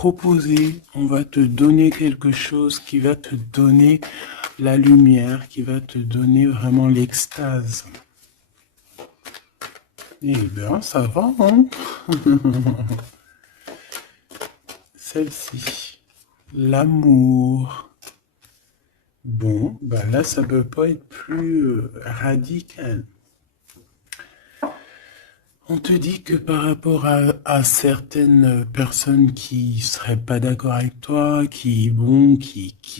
proposer, on va te donner quelque chose qui va te donner la lumière, qui va te donner vraiment l'extase. Eh bien, ça va, hein? Celle-ci, l'amour. Bon, ben là, ça peut pas être plus radical. On te dit que par rapport à certaines personnes qui seraient pas d'accord avec toi, qui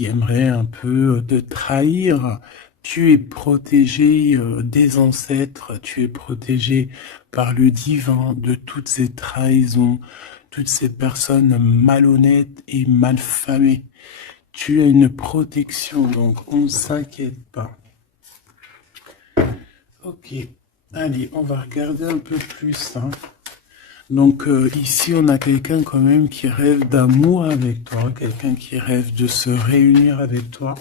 aimeraient un peu te trahir, tu es protégé des ancêtres, tu es protégé par le divin de toutes ces trahisons, toutes ces personnes malhonnêtes et malfamées. Tu as une protection, donc on ne s'inquiète pas. Ok, allez, on va regarder un peu plus, hein. Donc ici, on a quelqu'un quand même qui rêve d'amour avec toi, quelqu'un qui rêve de se réunir avec toi.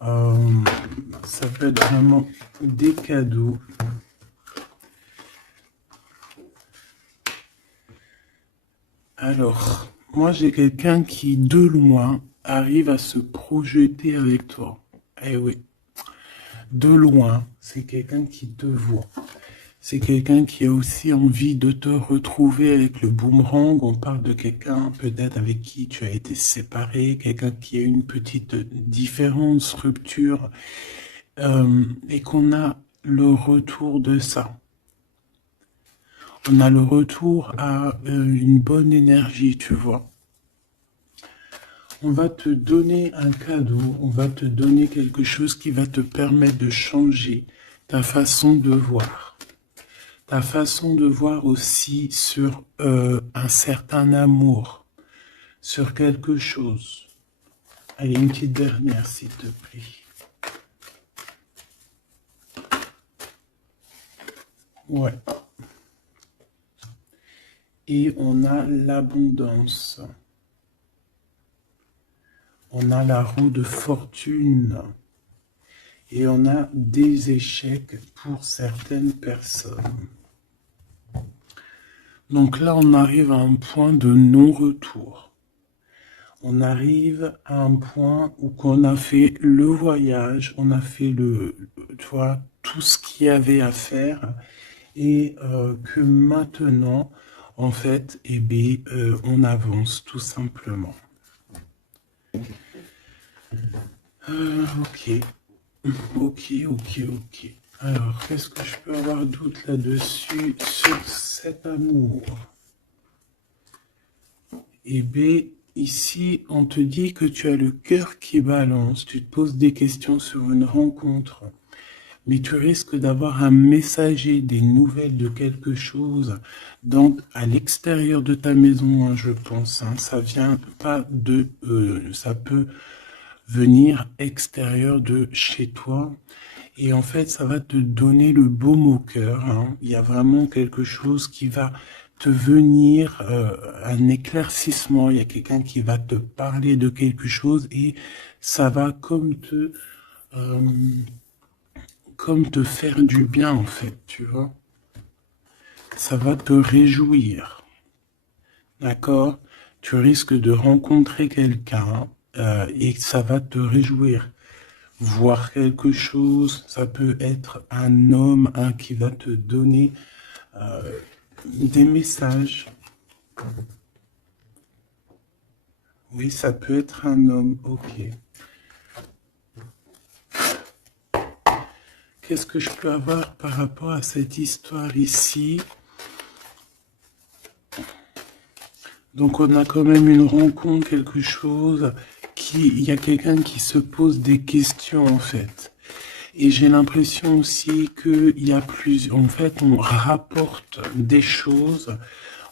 Euh, Ça peut être vraiment des cadeaux. Alors, moi j'ai quelqu'un qui, de loin, arrive à se projeter avec toi. Eh oui, de loin, c'est quelqu'un qui te voit. C'est quelqu'un qui a aussi envie de te retrouver avec le boomerang. On parle de quelqu'un peut-être avec qui tu as été séparé, quelqu'un qui a une petite différence, rupture, et qu'on a le retour de ça. On a le retour à une bonne énergie, tu vois. On va te donner un cadeau, on va te donner quelque chose qui va te permettre de changer ta façon de voir. Ta façon de voir aussi sur un certain amour, sur quelque chose. Allez, une petite dernière, s'il te plaît. Ouais. Et on a l'abondance. On a la roue de fortune. Et on a des échecs pour certaines personnes. Donc là, on arrive à un point de non-retour. On arrive à un point où on a fait le voyage, on a fait tu vois, tout ce qu'il y avait à faire, et que maintenant, en fait, eh bien, on avance tout simplement. Ok, ok. Alors, qu'est-ce que je peux avoir d'autre là-dessus sur cet amour? Eh bien, ici, on te dit que tu as le cœur qui balance, tu te poses des questions sur une rencontre, mais tu risques d'avoir un messager, des nouvelles de quelque chose à l'extérieur de ta maison, hein, je pense. Hein. Ça vient pas ça peut venir extérieur de chez toi. Et en fait, ça va te donner le baume au cœur. Hein. Il y a vraiment quelque chose qui va te venir, un éclaircissement. Il y a quelqu'un qui va te parler de quelque chose et ça va comme te faire du bien, en fait, tu vois. Ça va te réjouir. D'accord? Tu risques de rencontrer quelqu'un et ça va te réjouir. Voir quelque chose, ça peut être un homme qui va te donner des messages. Oui, ça peut être un homme, ok. Qu'est-ce que je peux avoir par rapport à cette histoire ici? Donc on a quand même une rencontre, quelque chose, il y a quelqu'un qui se pose des questions en fait. Et j'ai l'impression aussi qu'il y a en fait, on rapporte des choses,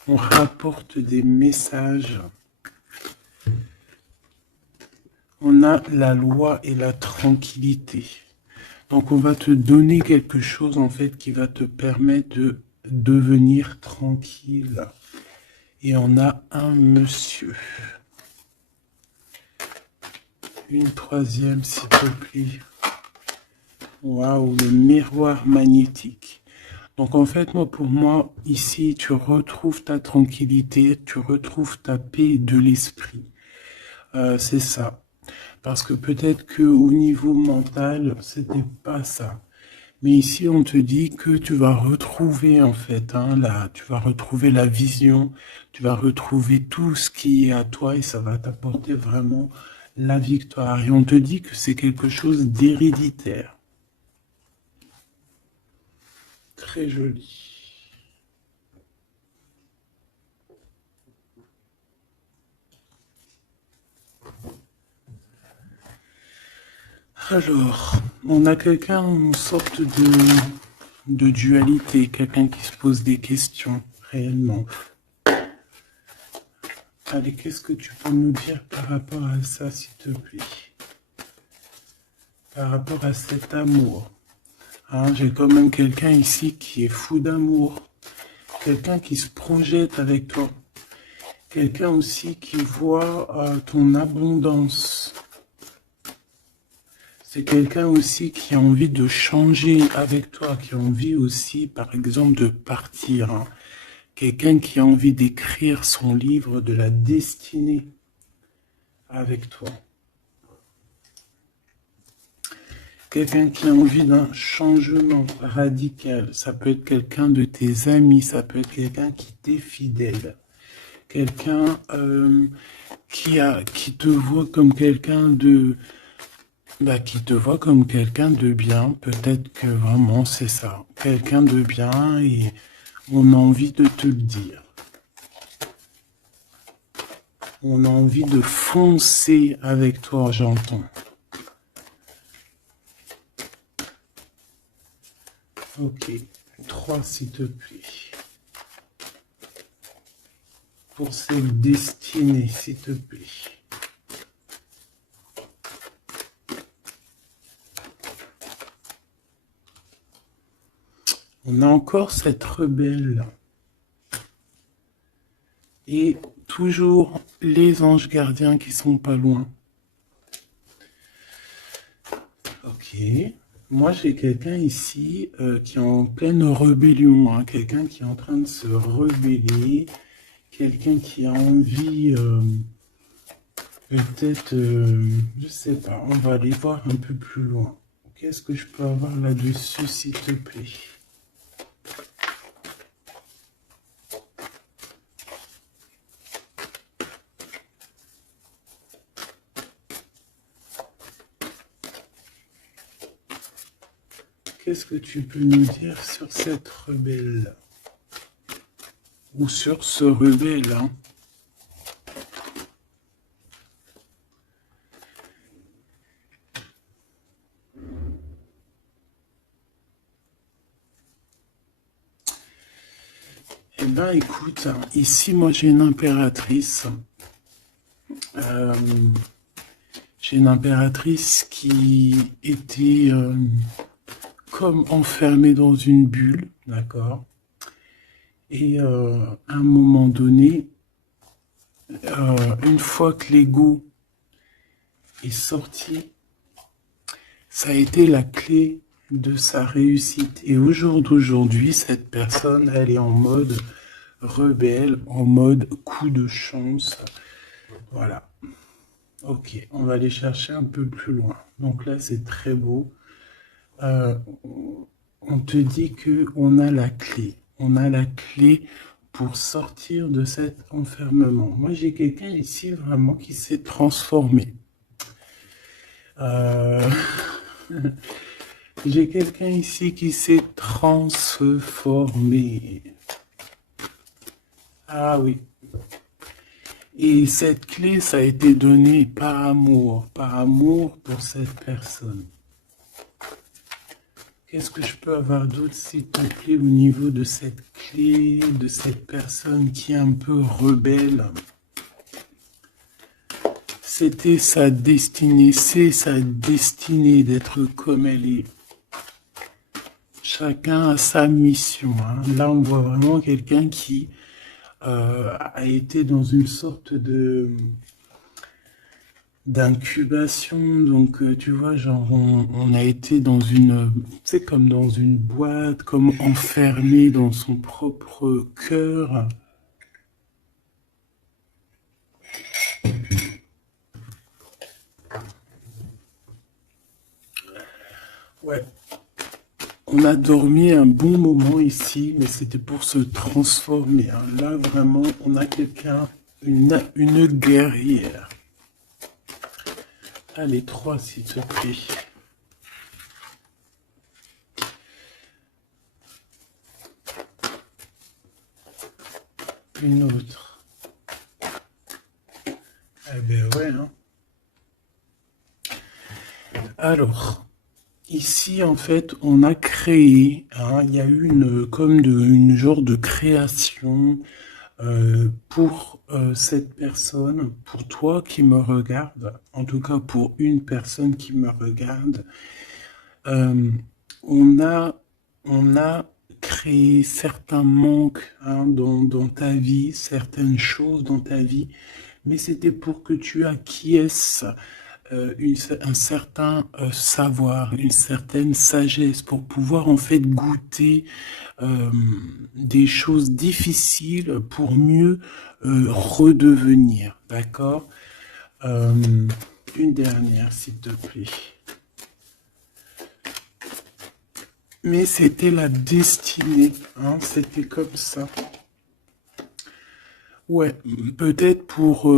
on rapporte des messages. On a la loi et la tranquillité. Donc on va te donner quelque chose en fait qui va te permettre de devenir tranquille. Et on a un monsieur. Une troisième, s'il te plaît. Waouh, le miroir magnétique. Donc en fait, pour moi, ici, tu retrouves ta tranquillité, tu retrouves ta paix de l'esprit. C'est ça. Parce que peut-être que au niveau mental, c'était pas ça. Mais ici, on te dit que tu vas retrouver, en fait, tu vas retrouver la vision, tu vas retrouver tout ce qui est à toi et ça va t'apporter vraiment la victoire. Et on te dit que c'est quelque chose d'héréditaire. Très joli. Alors, on a quelqu'un, une sorte de dualité, quelqu'un qui se pose des questions, réellement. Allez, qu'est-ce que tu peux nous dire par rapport à ça, s'il te plaît? Par rapport à cet amour. J'ai quand même quelqu'un ici qui est fou d'amour. Quelqu'un qui se projette avec toi. Quelqu'un aussi qui voit ton abondance. C'est quelqu'un aussi qui a envie de changer avec toi, qui a envie aussi, par exemple, de partir. Quelqu'un qui a envie d'écrire son livre de la destinée avec toi. Quelqu'un qui a envie d'un changement radical. Ça peut être quelqu'un de tes amis, ça peut être quelqu'un qui t'est fidèle. Quelqu'un qui te voit comme quelqu'un de... qui te voit comme quelqu'un de bien. Peut-être que vraiment c'est ça. Quelqu'un de bien et on a envie de te le dire. On a envie de foncer avec toi, j'entends. Ok, 3 s'il te plaît. Pour cette destinée, s'il te plaît. On a encore cette rebelle. Et toujours les anges gardiens qui sont pas loin. Ok. Moi, j'ai quelqu'un ici qui est en pleine rébellion. Quelqu'un qui est en train de se rebeller. Quelqu'un qui a envie, peut-être, je sais pas, on va aller voir un peu plus loin. Qu'est-ce que je peux avoir là-dessus, s'il te plaît? Qu'est-ce que tu peux nous dire sur cette rebelle? Ou sur ce rebelle, Eh ben, écoute, ici, moi, j'ai une impératrice. J'ai une impératrice qui était comme enfermée dans une bulle, d'accord? Et à un moment donné, une fois que l'ego est sorti, ça a été la clé de sa réussite. Et au jour d'aujourd'hui, cette personne, elle est en mode rebelle, en mode coup de chance. Voilà. Ok, on va aller chercher un peu plus loin. Donc là, c'est très beau. On te dit que on a la clé. On a la clé pour sortir de cet enfermement. Moi, j'ai quelqu'un ici vraiment qui s'est transformé. J'ai quelqu'un ici qui s'est transformé. Ah oui. Et cette clé, ça a été donné par amour pour cette personne. Qu'est-ce que je peux avoir d'autre, s'il te plaît, au niveau de cette clé, de cette personne qui est un peu rebelle? C'était sa destinée, c'est sa destinée d'être comme elle est. Chacun a sa mission. Là, on voit vraiment quelqu'un qui a été dans une sorte d'incubation. Donc, tu vois, genre, on a été dans une, tu sais, comme dans une boîte, comme enfermé dans son propre cœur. Ouais. On a dormi un bon moment ici, mais c'était pour se transformer, hein. Là, vraiment, on a quelqu'un, une guerrière. Allez, 3, s'il te plaît. Une autre. Eh ben ouais, hein. Alors, ici, en fait, on a créé, hein, il y a eu une genre de création pour cette personne, pour toi qui me regarde, en tout cas pour une personne qui me regarde. Euh, on a, on a créé certains manques, hein, dans ta vie, certaines choses dans ta vie, mais c'était pour que tu acquiesces un certain savoir, une certaine sagesse pour pouvoir en fait goûter euh, des choses difficiles pour mieux redevenir. D'accord. Une dernière, s'il te plaît. Mais c'était la destinée, hein, c'était comme ça. Ouais, peut-être pour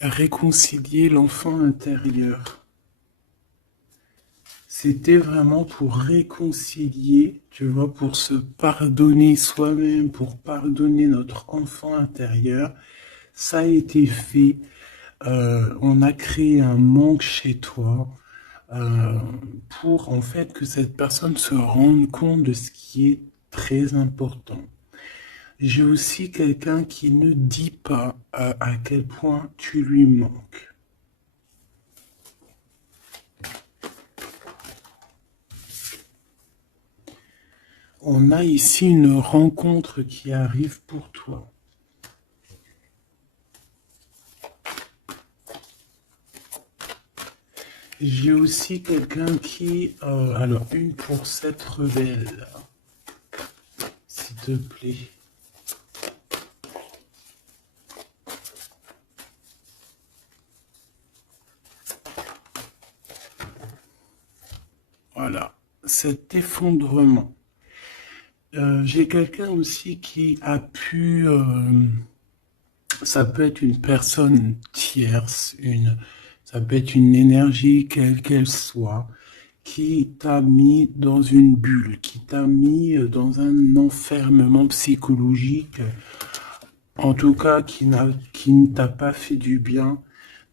réconcilier l'enfant intérieur. C'était vraiment pour réconcilier, tu vois, pour se pardonner soi-même, pour pardonner notre enfant intérieur. Ça a été fait. On a créé un manque chez toi euh, pour en fait que cette personne se rende compte de ce qui est très important. J'ai aussi quelqu'un qui ne dit pas à quel point tu lui manques. On a ici une rencontre qui arrive pour toi. J'ai aussi quelqu'un qui... alors, une pour cette rebelle, s'il te plaît. Voilà, cet effondrement. J'ai quelqu'un aussi qui a pu... ça peut être une personne tierce, ça peut être une énergie quelle qu'elle soit, qui t'a mis dans une bulle, qui t'a mis dans un enfermement psychologique, en tout cas qui ne t'a pas fait du bien,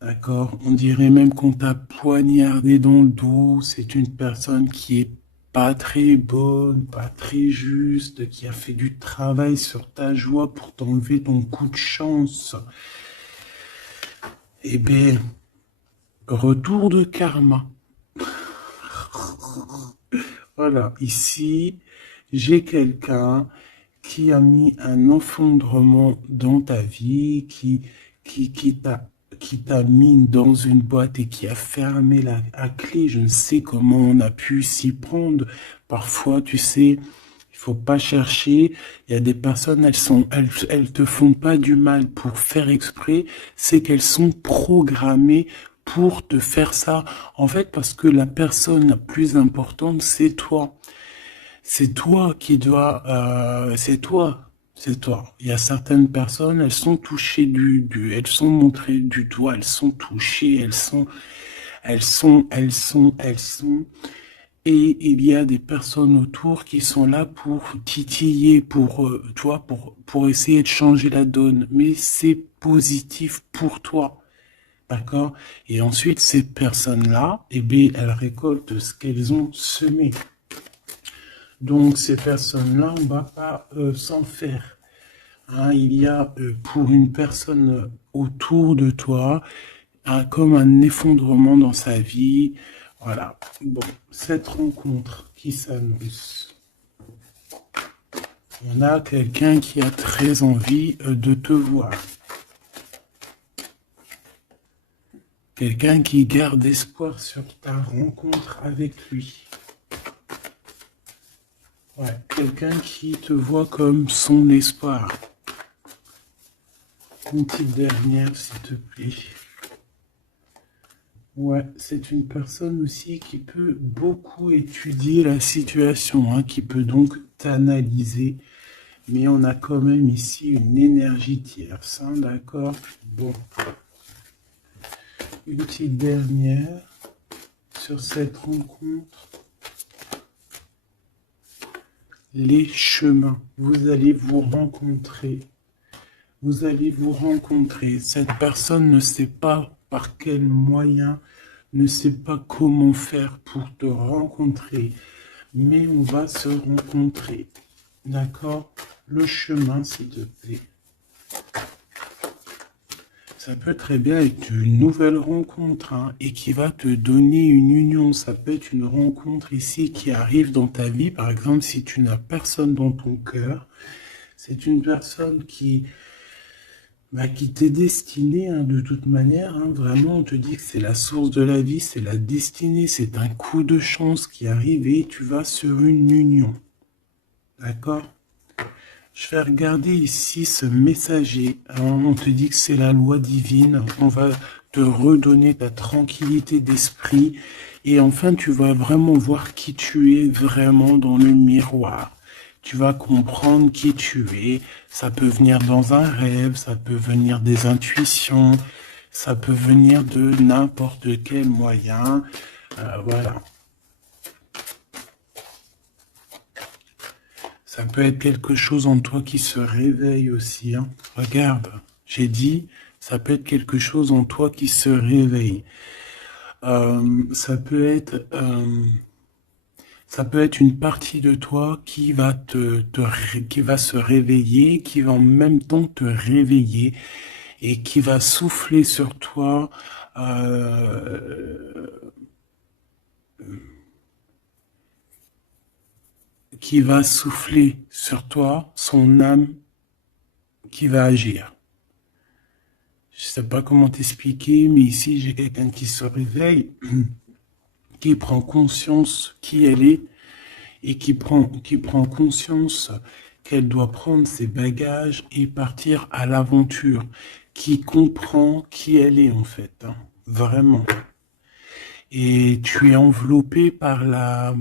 d'accord? On dirait même qu'on t'a poignardé dans le dos. C'est une personne qui est pas très bonne, pas très juste, qui a fait du travail sur ta joie pour t'enlever ton coup de chance. Eh bien, retour de karma. Voilà, ici, j'ai quelqu'un qui a mis un effondrement dans ta vie, qui, qui t'a, qui t'a mis dans une boîte et qui a fermé à clé. Je ne sais comment on a pu s'y prendre. Parfois, tu sais, il faut pas chercher. Il y a des personnes, elles te font pas du mal pour faire exprès. C'est qu'elles sont programmées pour te faire ça. En fait, parce que la personne la plus importante, c'est toi. C'est toi qui dois, c'est toi, c'est toi. Il y a certaines personnes, elles sont touchées elles sont montrées du doigt, elles sont touchées, elles sont. Et il y a des personnes autour qui sont là pour titiller, pour, toi, pour essayer de changer la donne. Mais c'est positif pour toi. D'accord? Et ensuite, ces personnes-là, eh bien, elles récoltent ce qu'elles ont semé. Donc ces personnes-là, on ne va pas s'en faire. Hein, il y a pour une personne autour de toi comme un effondrement dans sa vie. Voilà. Bon, cette rencontre qui s'annonce. On a quelqu'un qui a très envie de te voir. Quelqu'un qui garde espoir sur ta rencontre avec lui. Ouais, quelqu'un qui te voit comme son espoir. Une petite dernière, s'il te plaît. Ouais, c'est une personne aussi qui peut beaucoup étudier la situation, hein, qui peut donc t'analyser. Mais on a quand même ici une énergie tierce, hein, d'accord? Bon. Une petite dernière sur cette rencontre. Les chemins. Vous allez vous rencontrer. Vous allez vous rencontrer. Cette personne ne sait pas par quel moyen, ne sait pas comment faire pour te rencontrer, mais on va se rencontrer. D'accord? Le chemin, s'il te plaît. Ça peut très bien être une nouvelle rencontre, hein, et qui va te donner une union. Ça peut être une rencontre ici qui arrive dans ta vie. Par exemple, si tu n'as personne dans ton cœur, c'est une personne qui t'est destinée, hein, de toute manière. Hein, vraiment, on te dit que c'est la source de la vie, c'est la destinée, c'est un coup de chance qui arrive et tu vas sur une union. D'accord? Je vais regarder ici ce messager. Alors, on te dit que c'est la loi divine. On va te redonner ta tranquillité d'esprit. Et enfin, tu vas vraiment voir qui tu es vraiment dans le miroir. Tu vas comprendre qui tu es. Ça peut venir dans un rêve, ça peut venir des intuitions, ça peut venir de n'importe quel moyen. Voilà. Ça peut être quelque chose en toi qui se réveille aussi, hein. Regarde, j'ai dit, ça peut être quelque chose en toi qui se réveille. Ça peut être une partie de toi qui va qui va se réveiller, qui va en même temps te réveiller et qui va souffler sur toi. Qui va souffler sur toi son âme qui va agir. Je sais pas comment t'expliquer, mais ici j'ai quelqu'un qui se réveille, qui prend conscience qui elle est et qui prend conscience qu'elle doit prendre ses bagages et partir à l'aventure, qui comprend qui elle est en fait, hein, vraiment. Et tu es enveloppé par la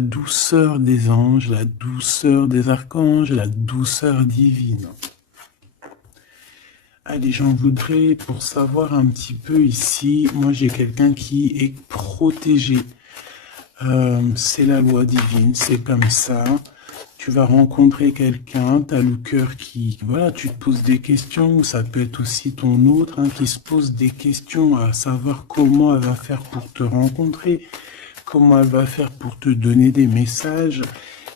douceur des anges, la douceur des archanges, la douceur divine. Allez, j'en voudrais pour savoir un petit peu ici. Moi, j'ai quelqu'un qui est protégé. C'est la loi divine, c'est comme ça. Tu vas rencontrer quelqu'un, tu as le cœur qui... Voilà, tu te poses des questions. Ça peut être aussi ton autre, hein, qui se pose des questions à savoir comment elle va faire pour te rencontrer, comment elle va faire pour te donner des messages.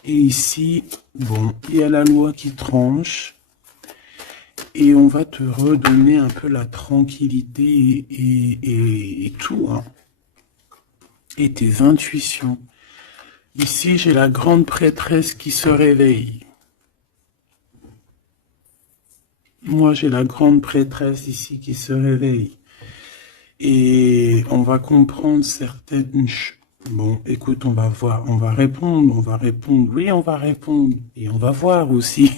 Et ici, bon, il y a la loi qui tranche. Et on va te redonner un peu la tranquillité et tout, hein. Et tes intuitions. Ici, j'ai la grande prêtresse qui se réveille. Moi, j'ai la grande prêtresse ici qui se réveille. Et on va comprendre certaines choses. Bon, écoute, on va voir, on va répondre, oui, on va répondre. Et on va voir aussi.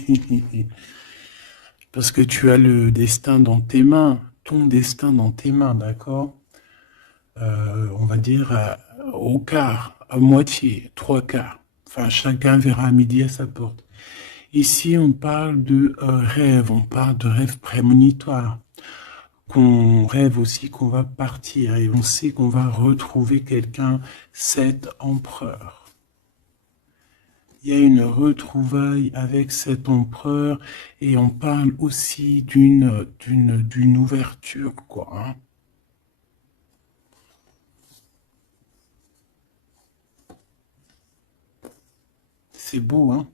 Parce que tu as le destin dans tes mains, ton destin dans tes mains, d'accord? On va dire au quart, à moitié, trois quarts. Enfin, chacun verra à midi à sa porte. Ici, on parle de rêve, on parle de rêve prémonitoire. Qu'on rêve aussi qu'on va partir et on sait qu'on va retrouver quelqu'un, cet empereur. Il y a une retrouvaille avec cet empereur et on parle aussi d'une ouverture, quoi, hein. C'est beau, hein?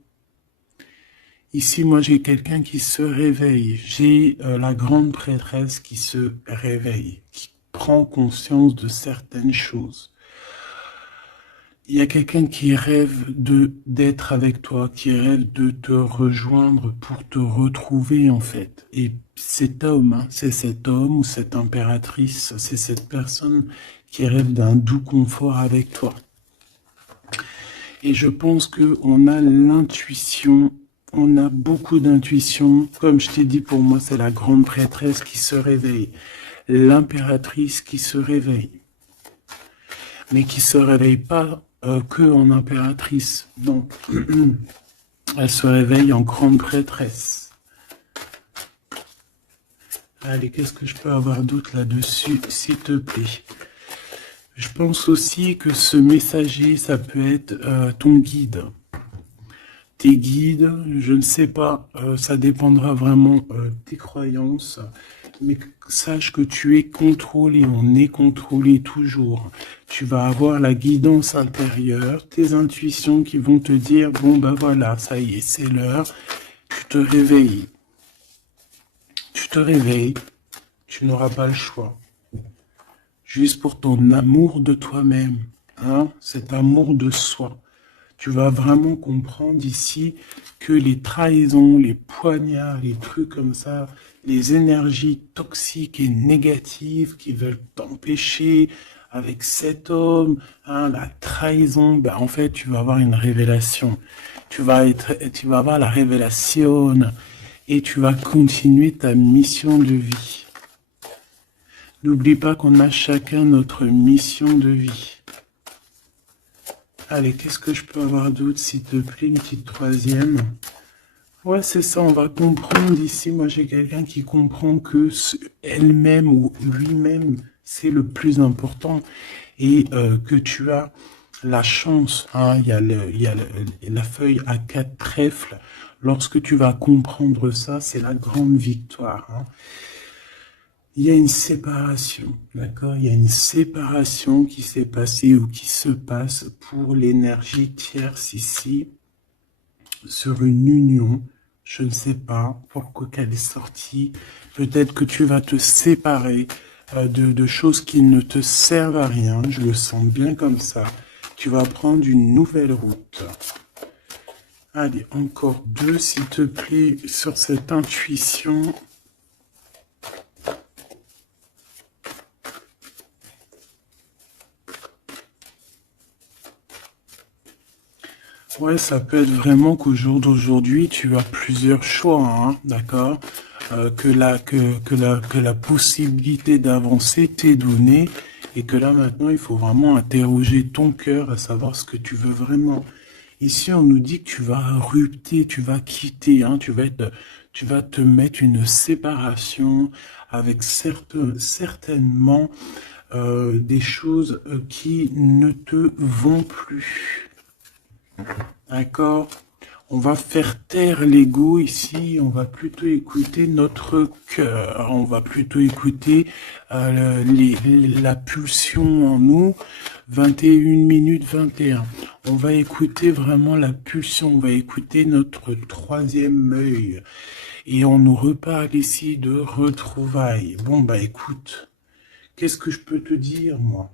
Ici, moi, j'ai quelqu'un qui se réveille. J'ai la grande prêtresse qui se réveille, qui prend conscience de certaines choses. il y a quelqu'un qui rêve d'être avec toi, qui rêve de te rejoindre pour te retrouver en fait. Et cet homme, hein, c'est cet homme ou cette impératrice, c'est cette personne qui rêve d'un doux confort avec toi. Et je pense que on a l'intuition, on a beaucoup d'intuition. Comme je t'ai dit, pour moi, c'est la grande prêtresse qui se réveille, l'impératrice qui se réveille, mais qui se réveille pas que en impératrice. Non, elle se réveille en grande prêtresse. Allez, qu'est-ce que je peux avoir d'autre là-dessus, s'il te plaît? Je pense aussi que ce messager, ça peut être ton guide. Tes guides, je ne sais pas, ça dépendra vraiment de tes croyances, mais sache que tu es contrôlé, on est contrôlé toujours. Tu vas avoir la guidance intérieure, tes intuitions qui vont te dire, bon ben voilà, ça y est, c'est l'heure, tu te réveilles. Tu te réveilles, tu n'auras pas le choix. Juste pour ton amour de toi-même, hein, cet amour de soi. Tu vas vraiment comprendre ici que les trahisons, les poignards, les trucs comme ça, les énergies toxiques et négatives qui veulent t'empêcher avec cet homme, hein, la trahison, ben en fait, tu vas avoir une révélation. Tu vas avoir la révélation et tu vas continuer ta mission de vie. N'oublie pas qu'on a chacun notre mission de vie. Allez, qu'est-ce que je peux avoir d'autre, s'il te plaît, une petite troisième. Ouais, c'est ça, on va comprendre ici. Moi, j'ai quelqu'un qui comprend que elle-même ou lui-même, c'est le plus important. Et que tu as la chance, hein, il y a la feuille à 4 trèfles. Lorsque tu vas comprendre ça, c'est la grande victoire. Hein. Il y a une séparation, d'accord? Il y a une séparation qui s'est passée ou qui se passe pour l'énergie tierce ici, sur une union. Je ne sais pas pourquoi qu'elle est sortie. Peut-être que tu vas te séparer de choses qui ne te servent à rien. Je le sens bien comme ça. Tu vas prendre une nouvelle route. Allez, encore deux, s'il te plaît, sur cette intuition. Ouais, ça peut être vraiment qu'au jour d'aujourd'hui, tu as plusieurs choix, hein, d'accord? Que la possibilité d'avancer t'est donnée et que là maintenant, il faut vraiment interroger ton cœur à savoir ce que tu veux vraiment. Ici, on nous dit que tu vas rupter, tu vas quitter, hein, tu vas te mettre une séparation avec certainement des choses qui ne te vont plus. D'accord? On va faire taire l'ego ici, on va plutôt écouter notre cœur, on va plutôt écouter la pulsion en nous, 21 minutes 21. On va écouter vraiment la pulsion, on va écouter notre troisième œil. Et on nous reparle ici de retrouvailles. Bon, bah écoute, qu'est-ce que je peux te dire, moi?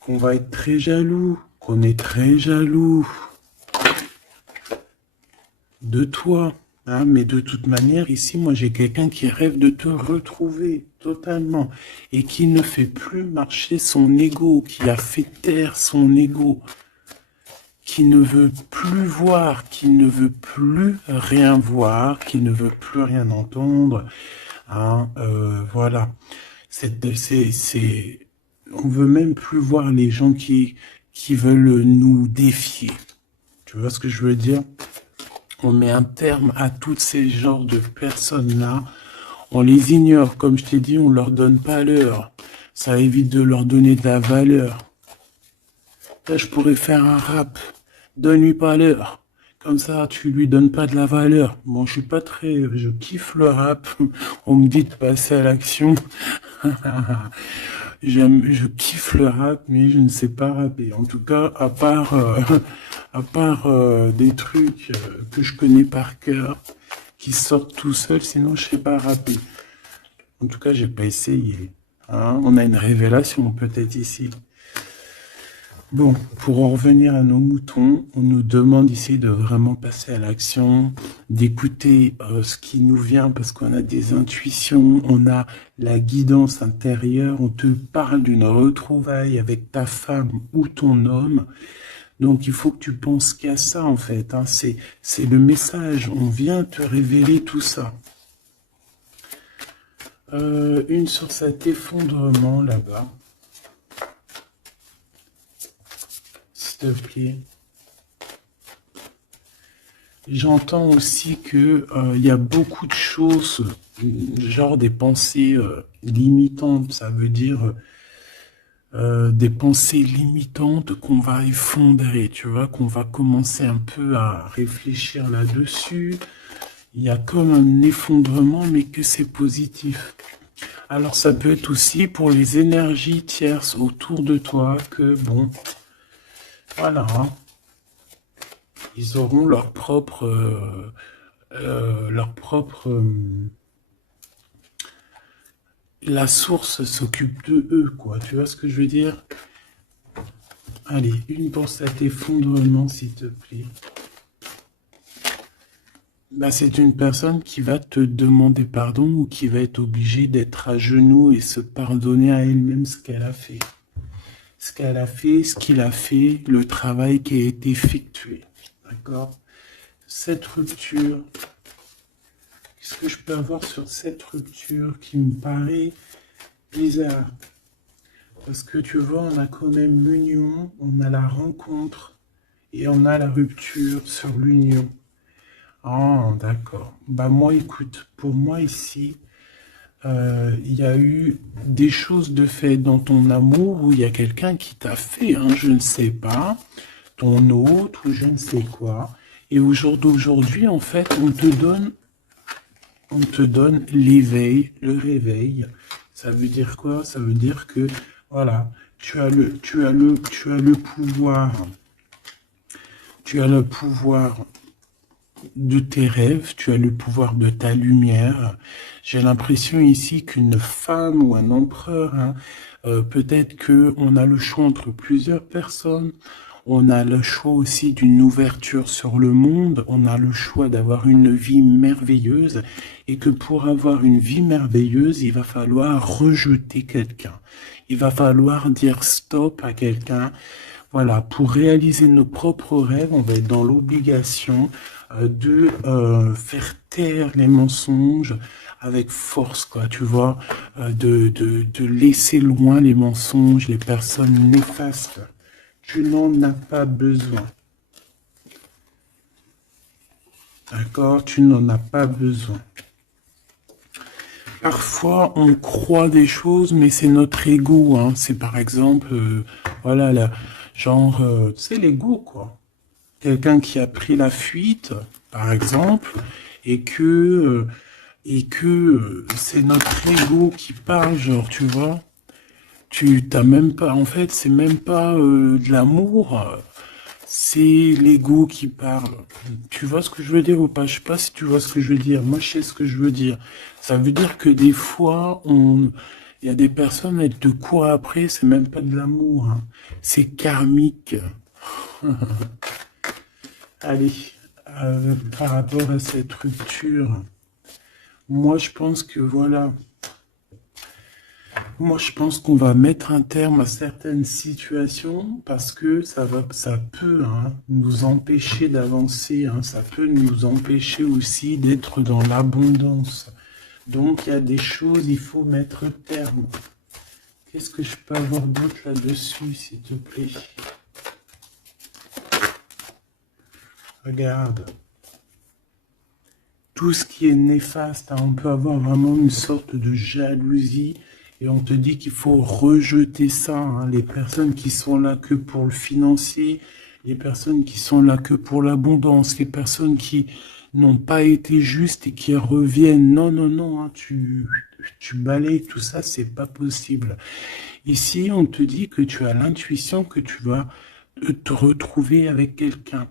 Qu'on va être très jaloux, qu'on est très jaloux de toi, hein, mais de toute manière, ici, moi, j'ai quelqu'un qui rêve de te retrouver totalement et qui ne fait plus marcher son ego, qui a fait taire son ego, qui ne veut plus voir, qui ne veut plus rien voir, qui ne veut plus rien entendre, hein, voilà. On veut même plus voir les gens qui veulent nous défier. Tu vois ce que je veux dire? On met un terme à tous ces genres de personnes-là. On les ignore, comme je t'ai dit, on leur donne pas l'heure. Ça évite de leur donner de la valeur. Là, je pourrais faire un rap. Donne-lui pas l'heure. Comme ça, tu lui donnes pas de la valeur. Bon, je suis pas très... Je kiffe le rap. On me dit de passer à l'action. Je kiffe le rap, mais je ne sais pas rapper. En tout cas, à part des trucs que je connais par cœur, qui sortent tout seuls, sinon je sais pas rapper. En tout cas, j'ai pas essayé. Hein, on a une révélation peut-être ici. Bon, pour en revenir à nos moutons, on nous demande ici de vraiment passer à l'action, d'écouter ce qui nous vient parce qu'on a des intuitions, on a la guidance intérieure, on te parle d'une retrouvaille avec ta femme ou ton homme. Donc il faut que tu penses qu'à ça en fait, hein. C'est le message, on vient te révéler tout ça. Une sur cet effondrement là-bas, s'il te plaît. J'entends aussi que il y a beaucoup de choses, genre des pensées limitantes, ça veut dire des pensées limitantes qu'on va effondrer, tu vois, qu'on va commencer un peu à réfléchir là-dessus. Il y a comme un effondrement, mais que c'est positif. Alors ça peut être aussi pour les énergies tierces autour de toi que, bon, voilà, hein, ils auront la source s'occupe de eux, quoi. Tu vois ce que je veux dire? Allez, une pour cet effondrement, s'il te plaît. Bah, c'est une personne qui va te demander pardon ou qui va être obligée d'être à genoux et se pardonner à elle-même ce qu'elle a fait. Ce qu'elle a fait, ce qu'il a fait, le travail qui a été effectué. D'accord? Cette rupture, qu'est-ce que je peux avoir sur cette rupture qui me paraît bizarre? Parce que tu vois, on a quand même l'union, on a la rencontre et on a la rupture sur l'union. Ah, d'accord. Bah moi, écoute, pour moi ici, il y a eu des choses de fait dans ton amour où il y a quelqu'un qui t'a fait, hein, je ne sais pas, ton autre ou je ne sais quoi. Et au jour d'aujourd'hui, en fait, on te donne l'éveil, le réveil. Ça veut dire quoi? Ça veut dire que, voilà, tu as le pouvoir de tes rêves, tu as le pouvoir de ta lumière. J'ai l'impression ici qu'une femme ou un empereur, hein, peut-être que on a le choix entre plusieurs personnes. On a le choix aussi d'une ouverture sur le monde. On a le choix d'avoir une vie merveilleuse. Et que pour avoir une vie merveilleuse, il va falloir rejeter quelqu'un. Il va falloir dire stop à quelqu'un. Voilà, pour réaliser nos propres rêves, on va être dans l'obligation de faire taire les mensonges avec force, quoi, tu vois, de laisser loin les mensonges, les personnes néfastes. Tu n'en as pas besoin. D'accord? Tu n'en as pas besoin. Parfois, on croit des choses, mais c'est notre ego, hein. C'est par exemple, voilà, genre, tu sais, l'ego, quoi. Quelqu'un qui a pris la fuite, par exemple, et que c'est notre ego qui parle, genre, tu vois. Tu t'as même pas, en fait, c'est même pas de l'amour, c'est l'ego qui parle. Tu vois ce que je veux dire ou pas? Je sais pas si tu vois ce que je veux dire. Moi, je sais ce que je veux dire. Ça veut dire que des fois, il y a des personnes, elles te courent après, c'est même pas de l'amour, hein. C'est karmique. Allez, par rapport à cette rupture, moi, je pense que voilà. Moi, je pense qu'on va mettre un terme à certaines situations parce que ça peut, hein, nous empêcher d'avancer, hein, ça peut nous empêcher aussi d'être dans l'abondance. Donc, il y a des choses, il faut mettre terme. Qu'est-ce que je peux avoir d'autre là-dessus, s'il te plaît? Regarde. Tout ce qui est néfaste, hein, on peut avoir vraiment une sorte de jalousie. Et on te dit qu'il faut rejeter ça, hein. Les personnes qui sont là que pour le financier, les personnes qui sont là que pour l'abondance, les personnes qui n'ont pas été justes et qui reviennent. Non, non, non, hein, tu balayes tout ça, c'est pas possible. Ici, on te dit que tu as l'intuition que tu vas te retrouver avec quelqu'un.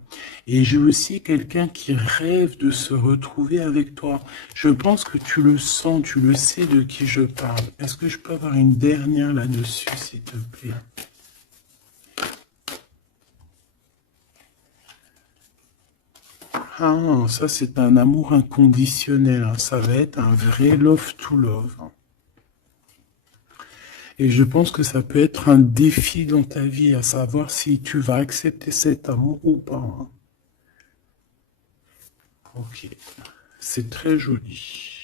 Et j'ai aussi quelqu'un qui rêve de se retrouver avec toi. Je pense que tu le sens, tu le sais de qui je parle. Est-ce que je peux avoir une dernière là-dessus, s'il te plaît? Ah, ça c'est un amour inconditionnel, hein. Ça va être un vrai love to love, hein. Et je pense que ça peut être un défi dans ta vie, à savoir si tu vas accepter cet amour ou pas, hein. Ok, c'est très joli.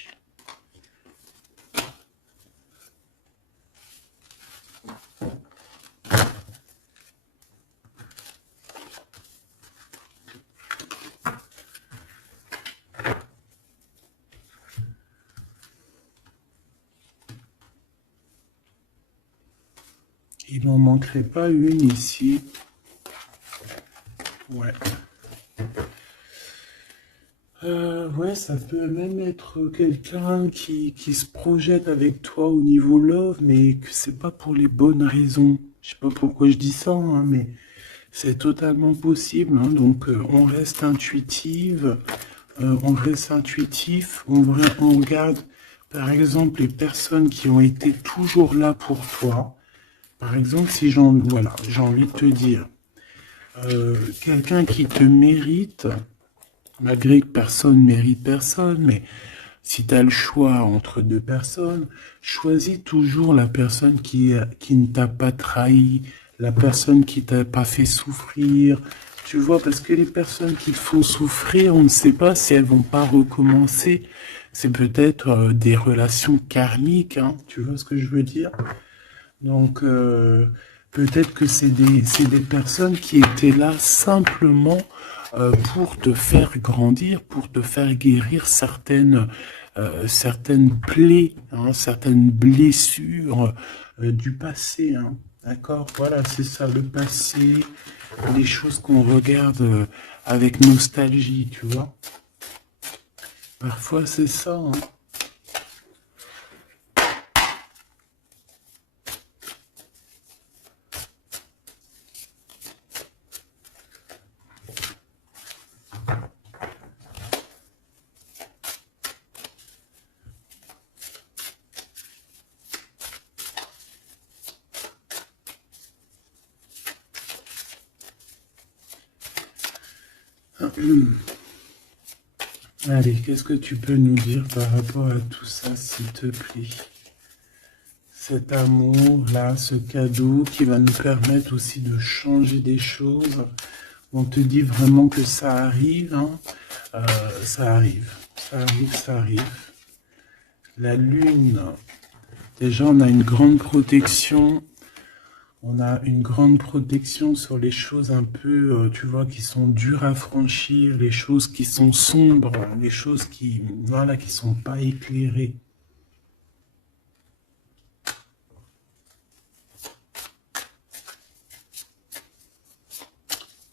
Il n'en manquerait pas une ici. Ouais. Ouais, ça peut même être quelqu'un qui se projette avec toi au niveau love, mais que c'est pas pour les bonnes raisons. Je sais pas pourquoi je dis ça, hein, mais c'est totalement possible, hein. Donc on reste intuitif, on regarde par exemple les personnes qui ont été toujours là pour toi. Par exemple, si voilà, j'ai envie de te dire, quelqu'un qui te mérite, malgré que personne mérite personne, mais si tu as le choix entre deux personnes, choisis toujours la personne qui ne t'a pas trahi, la personne qui t'a pas fait souffrir. Tu vois, parce que les personnes qui te font souffrir, on ne sait pas si elles vont pas recommencer. C'est peut-être des relations karmiques, hein, tu vois ce que je veux dire? Donc, peut-être que c'est des personnes qui étaient là simplement pour te faire grandir, pour te faire guérir certaines plaies, hein, certaines blessures du passé, hein. D'accord? Voilà, c'est ça, le passé, les choses qu'on regarde avec nostalgie, tu vois. Parfois, c'est ça, hein. Allez, qu'est-ce que tu peux nous dire par rapport à tout ça, s'il te plaît? Cet amour-là, ce cadeau qui va nous permettre aussi de changer des choses. On te dit vraiment que ça arrive, hein. Ça arrive, ça arrive, ça arrive. La lune, déjà on a une grande protection. On a une grande protection sur les choses un peu, tu vois, qui sont dures à franchir, les choses qui sont sombres, les choses qui, voilà, qui sont pas éclairées.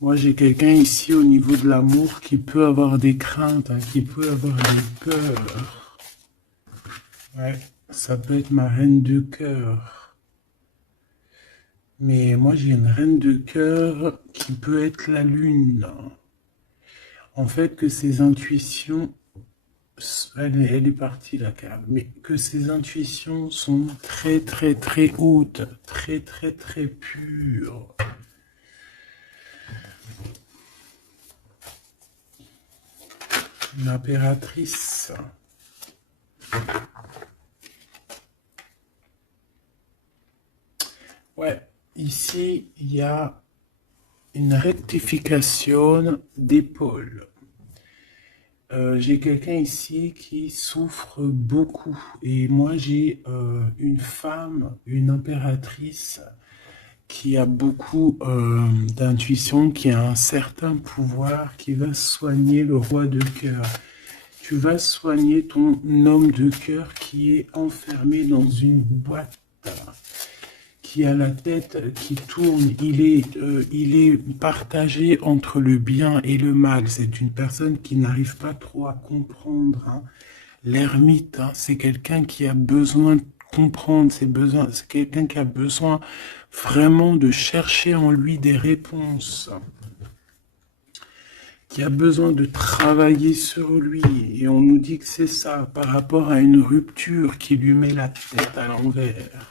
Moi, j'ai quelqu'un ici au niveau de l'amour qui peut avoir des craintes, hein, qui peut avoir des peurs. Ouais, ça peut être ma reine de cœur. Mais moi, j'ai une reine de cœur qui peut être la lune. En fait, que ses intuitions, elle est partie la carte, mais que ses intuitions sont très très très hautes, très très très pures. L'impératrice. Ouais, ici, il y a une rectification d'épaule. J'ai quelqu'un ici qui souffre beaucoup. Et moi, j'ai une femme, une impératrice, qui a beaucoup d'intuition, qui a un certain pouvoir, qui va soigner le roi de cœur. Tu vas soigner ton homme de cœur qui est enfermé dans une boîte, qui a la tête qui tourne. Il est partagé entre le bien et le mal. C'est une personne qui n'arrive pas trop à comprendre, hein. L'ermite, hein, c'est quelqu'un qui a besoin de comprendre ses besoins. C'est quelqu'un qui a besoin vraiment de chercher en lui des réponses, qui a besoin de travailler sur lui. Et on nous dit que c'est ça, par rapport à une rupture qui lui met la tête à l'envers.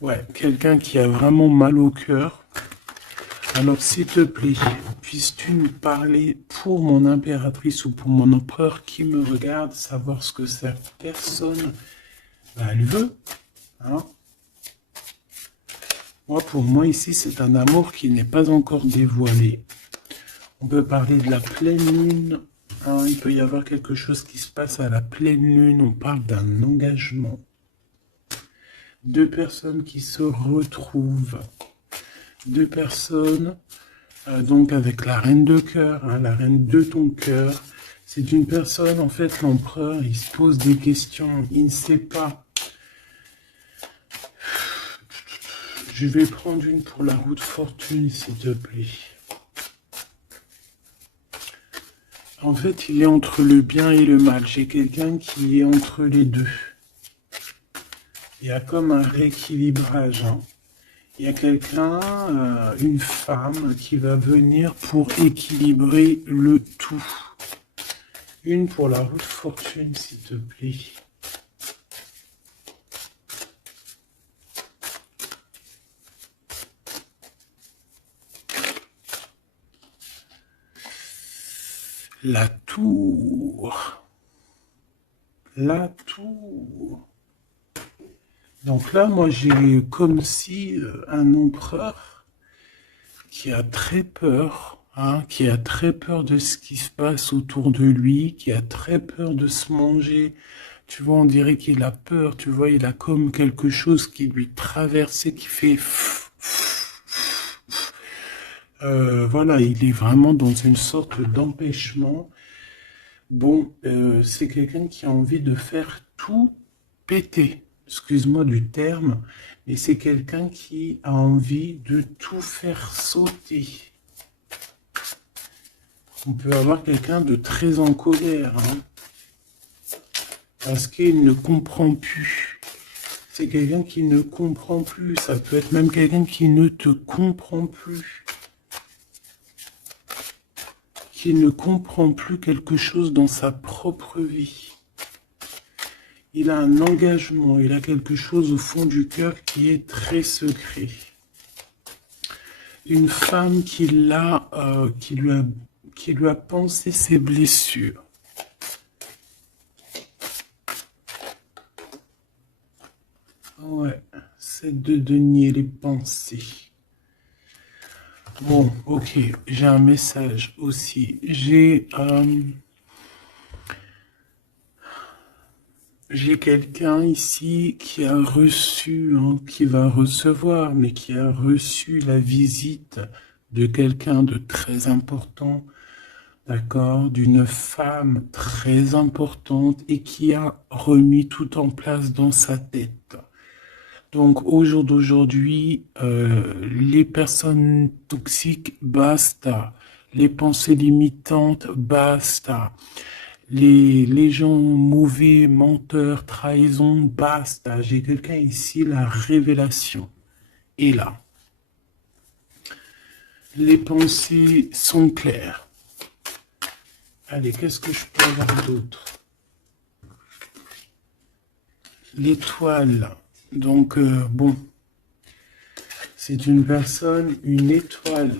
Ouais, quelqu'un qui a vraiment mal au cœur. Alors, s'il te plaît, puisses-tu nous parler pour mon impératrice ou pour mon empereur qui me regarde, savoir ce que cette personne elle veut, hein? Moi, pour moi, ici, c'est un amour qui n'est pas encore dévoilé. On peut parler de la pleine lune. Hein, il peut y avoir quelque chose qui se passe à la pleine lune. On parle d'un engagement. Deux personnes qui se retrouvent. Deux personnes, donc avec la reine de cœur, hein, la reine de ton cœur. C'est une personne, en fait, l'empereur, il se pose des questions. Il ne sait pas. Je vais prendre une pour la roue de fortune, s'il te plaît. En fait, il est entre le bien et le mal. J'ai quelqu'un qui est entre les deux. Il y a comme un rééquilibrage. Hein. Il y a quelqu'un, une femme, qui va venir pour équilibrer le tout. Une pour la roue de fortune, s'il te plaît. La tour. La tour. Donc là, moi, j'ai comme si un empereur qui a très peur, hein, qui a très peur de ce qui se passe autour de lui, qui a très peur de se manger. Tu vois, on dirait qu'il a peur, tu vois, il a comme quelque chose qui lui traverse et qui fait... voilà, il est vraiment dans une sorte d'empêchement. Bon, c'est quelqu'un qui a envie de faire tout péter. Excuse-moi du terme, mais c'est quelqu'un qui a envie de tout faire sauter. On peut avoir quelqu'un de très en colère, hein, parce qu'il ne comprend plus. C'est quelqu'un qui ne comprend plus. Ça peut être même quelqu'un qui ne te comprend plus. Qui ne comprend plus quelque chose dans sa propre vie. Il a un engagement, il a quelque chose au fond du cœur qui est très secret. Une femme qui lui a pensé ses blessures. Ouais, c'est de nier les pensées. Bon, ok, j'ai un message aussi. J'ai quelqu'un ici qui a reçu, hein, qui va recevoir, mais qui a reçu la visite de quelqu'un de très important, d'accord, d'une femme très importante et qui a remis tout en place dans sa tête. Donc, au jour d'aujourd'hui, les personnes toxiques, basta. Les pensées limitantes, basta. Les gens mauvais, menteurs, trahison, basta. J'ai quelqu'un ici, la révélation est là. Les pensées sont claires. Allez, qu'est-ce que je peux avoir d'autre? L'étoile. Donc, bon, c'est une personne, une étoile.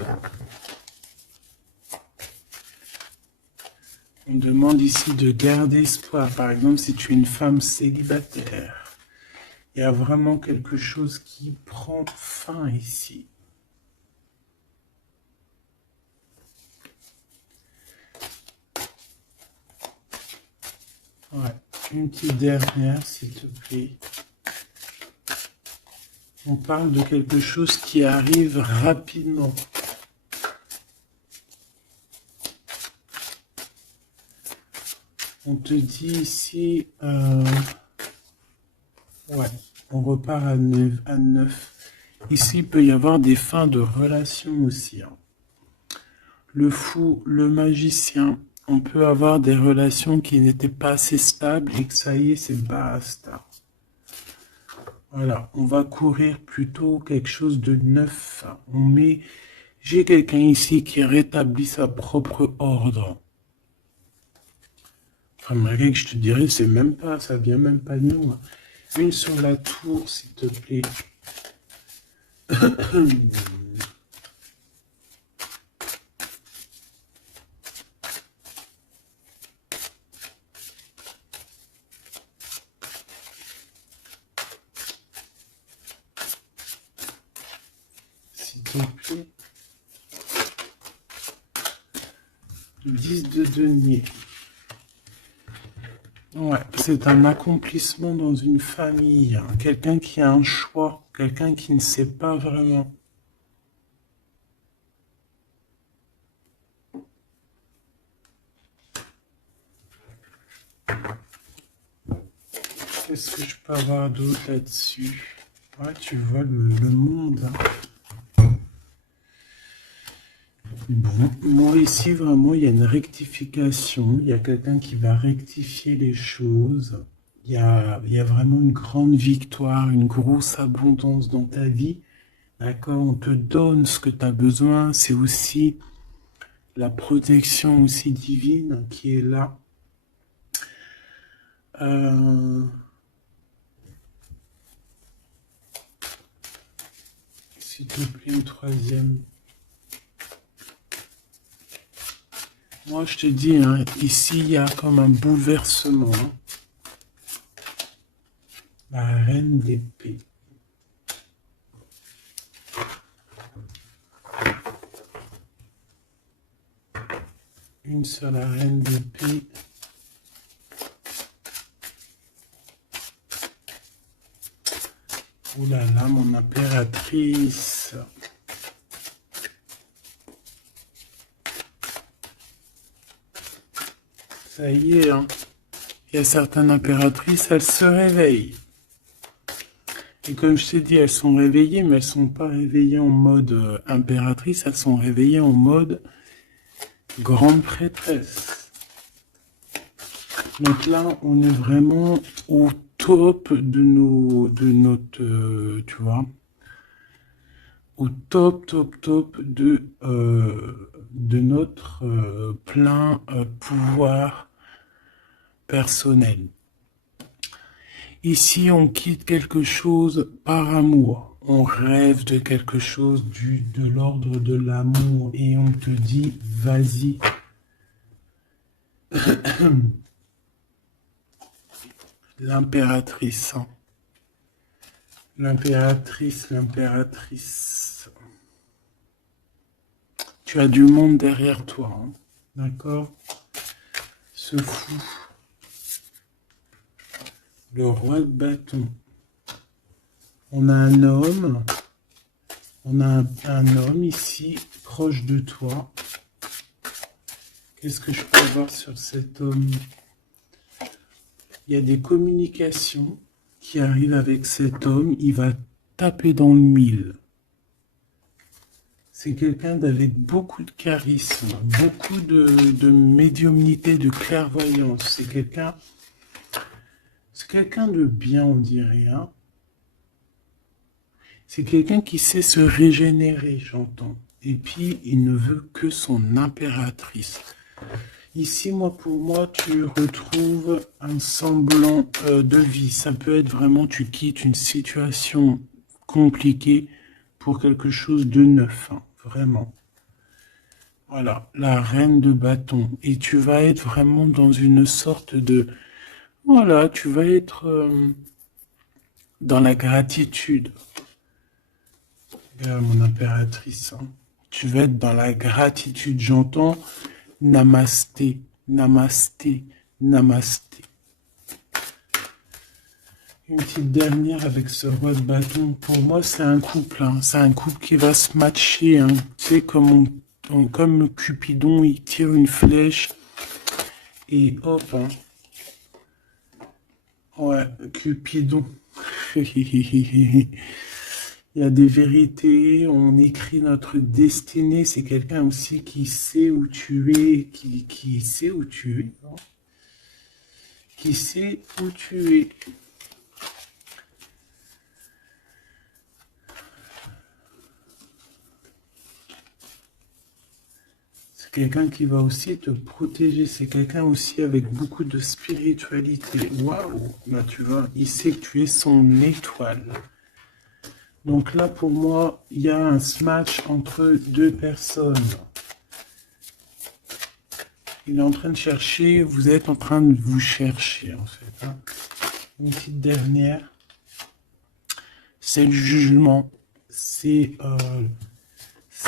On demande ici de garder espoir. Par exemple, si tu es une femme célibataire, il y a vraiment quelque chose qui prend fin ici. Ouais, une petite dernière, s'il te plaît. On parle de quelque chose qui arrive rapidement. On te dit ici, ouais, on repart à 9. Ici, il peut y avoir des fins de relations aussi. Hein. Le fou, le magicien, on peut avoir des relations qui n'étaient pas assez stables et que ça y est, c'est basta. Voilà, on va courir plutôt quelque chose de neuf. J'ai quelqu'un ici qui rétablit sa propre ordre. Enfin, malgré que je te dirais, c'est même pas, ça vient même pas de nous. Hein. Une sur la tour, s'il te plaît. te plaît. 10 de denier. Ouais, c'est un accomplissement dans une famille. Hein. Quelqu'un qui a un choix, quelqu'un qui ne sait pas vraiment. Qu'est-ce que je peux avoir d'autre là-dessus? Ouais, tu vois le monde. Hein. Bon, moi ici, vraiment, il y a une rectification. Il y a quelqu'un qui va rectifier les choses. Il y a vraiment une grande victoire, une grosse abondance dans ta vie. D'accord? On te donne ce que tu as besoin. C'est aussi la protection aussi divine qui est là. S'il te plaît, une troisième. Moi, je te dis, hein, ici, il y a comme un bouleversement. Hein. La reine d'épée. Une seule reine d'épée. Oh là là, mon impératrice. Ça y est, hein. Il y a certaines impératrices, elles se réveillent. Et comme je t'ai dit, elles sont réveillées, mais elles sont pas réveillées en mode impératrice, elles sont réveillées en mode grande prêtresse. Donc là, on est vraiment au top de notre, tu vois, au top de notre plein pouvoir personnel. Ici, on quitte quelque chose par amour. On rêve de quelque chose de l'ordre de l'amour et on te dit, vas-y. L'impératrice. Hein. L'impératrice. Tu as du monde derrière toi. Hein. D'accord? Ce fou. Le roi de bâton. On a un homme. On a un homme ici, proche de toi. Qu'est-ce que je peux voir sur cet homme? Il y a des communications qui arrivent avec cet homme. Il va taper dans le mille. C'est quelqu'un d'avec beaucoup de charisme, beaucoup de médiumnité, de clairvoyance. C'est quelqu'un de bien, on dirait. Hein. C'est quelqu'un qui sait se régénérer, j'entends. Et puis, il ne veut que son impératrice. Ici, pour moi, tu retrouves un semblant de vie. Ça peut être vraiment, tu quittes une situation compliquée pour quelque chose de neuf. Hein, vraiment. Voilà, la reine de bâton. Et tu vas être vraiment dans une sorte de... Voilà, tu vas être dans la gratitude. Regarde mon impératrice. Hein. Tu vas être dans la gratitude. J'entends namasté, namasté, namasté. Une petite dernière avec ce roi de bâton. Pour moi, c'est un couple. Hein. C'est un couple qui va se matcher. Hein. Tu sais, comme Cupidon, il tire une flèche. Et hop. Hein. Ouais, Cupidon. Il y a des vérités, on écrit notre destinée. C'est quelqu'un aussi qui sait où tu es, qui sait où tu es. Non? Qui sait où tu es. C'est quelqu'un qui va aussi te protéger. C'est quelqu'un aussi avec beaucoup de spiritualité. Waouh! Bah, tu vois, il sait que tu es son étoile. Donc là, pour moi, il y a un match entre deux personnes. Il est en train de chercher, vous êtes en train de vous chercher, en fait. Hein. Une petite dernière. C'est le jugement. C'est